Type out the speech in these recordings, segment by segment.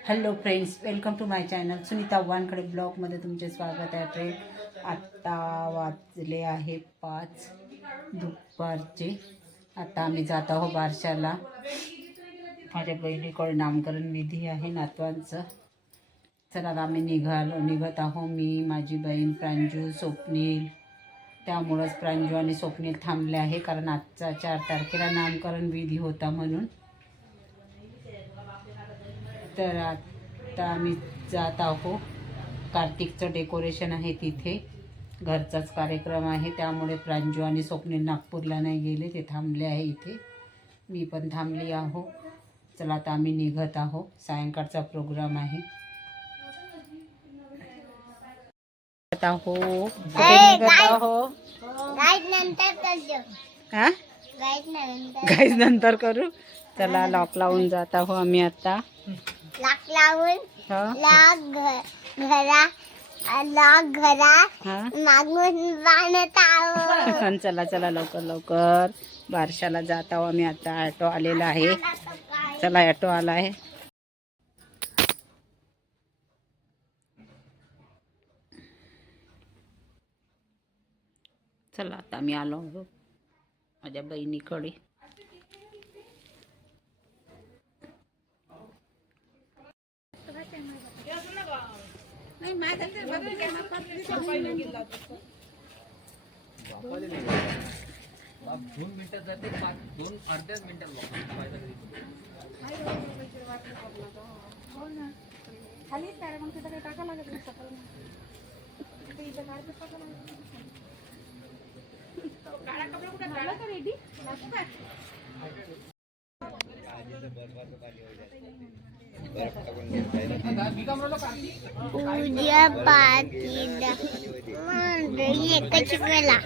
Hello friends welcome to my channel Sunita Wankhede ब्लॉगमध्ये तुमचे स्वागत आहे. फ्रेंड आत्ता वाजले आहे पाच दुपारचे. आता आम्ही जात आहो बारशाला. माझ्या बहिणीकडे नामकरण विधी आहे नातवांचं. चला आता आम्ही निघालो निघत आहो मी माझी बहीण प्रांजू स्वप्नील. त्यामुळंच प्रांजू आणि स्वप्नील थांबले आहे कारण आजचा चार तारखेला नामकरण विधी होता म्हणून. तर आता आम्ही जात आहो कार्तिकचं डेकोरेशन आहे तिथे. घरचाच कार्यक्रम आहे. त्यामुळे प्रांजू आणि स्वप्नील नागपूरला नाही गेले ते थांबले आहे इथे. मी पण थांबली आहो. चला आता आम्ही निघत आहो सायंकाळचा प्रोग्राम आहे. आहो आहो नंतर गाईड नंतर काहीच नंतर करू. चला लॉक लावून जात आहो आम्ही आता. लाक लावून हा. लाक घरा लाक घरा मागून बांधत चला चला लवकर लवकर. बारशाला जात आहो आम्ही आता. ॲटो आलेला आहे. चला ॲटो आला आहे. चला आता आम्ही आलो माझ्या बहिणीकडे. दोन मिनिटात जाते पाच दोन अर्ध्याच मिनिटात उद्या पाटीला एकच वेळा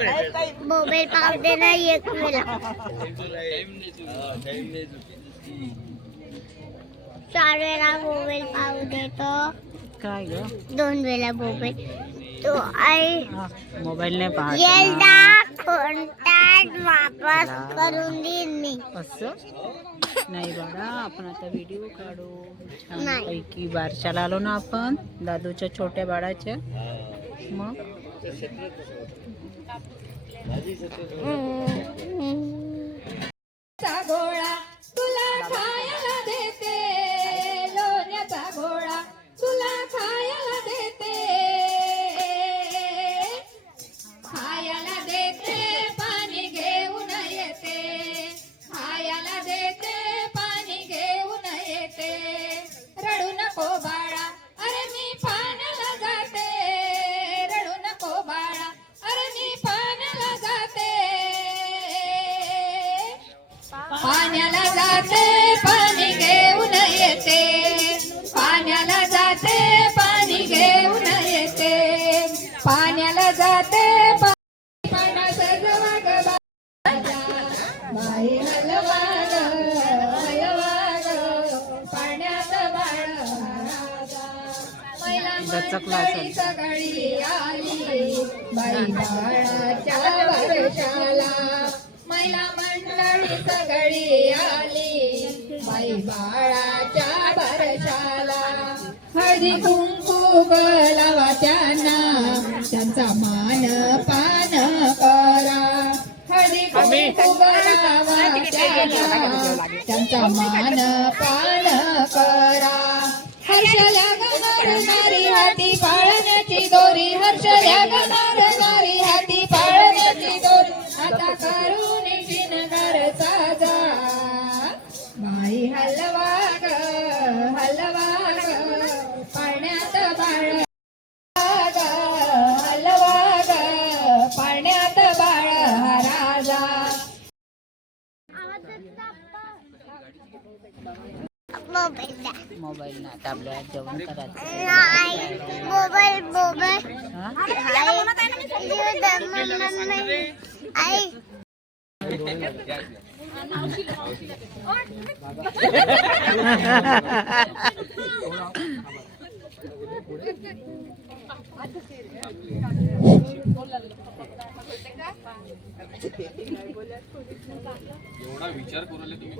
मोबाईल पाव दे ना एक वेळा चार वेळा मोबाईल पाव देतो. काय दोन वेळा मोबाईल. तो आई मोबाईल नाही पाहत कोणताच वापस करून देईन मी. असं? नाही बाळा आपण आता व्हिडिओ काढू. नाही. पैकी बारशाला आलो ना आपण दादूच्या छोट्या बाळाच्या. मग? बाई पाण्यात सगळी आली बाई बाळाच्या वर्षाला महिला मंडळी सगळी आली. बाई बाळाच्या वर्षाला हळदी कुंकू लावा त्यांना. त्यांचा मान पान त्यांचा मान पान करा हर्षल्या गणार नारी हाती पाळण्याची दोरी हर्षल्या गणार नारी मोबाईल ना आपल्याला जेवण करायचं. Mobile mobile. हा? एवढा विचार करू तुम्ही.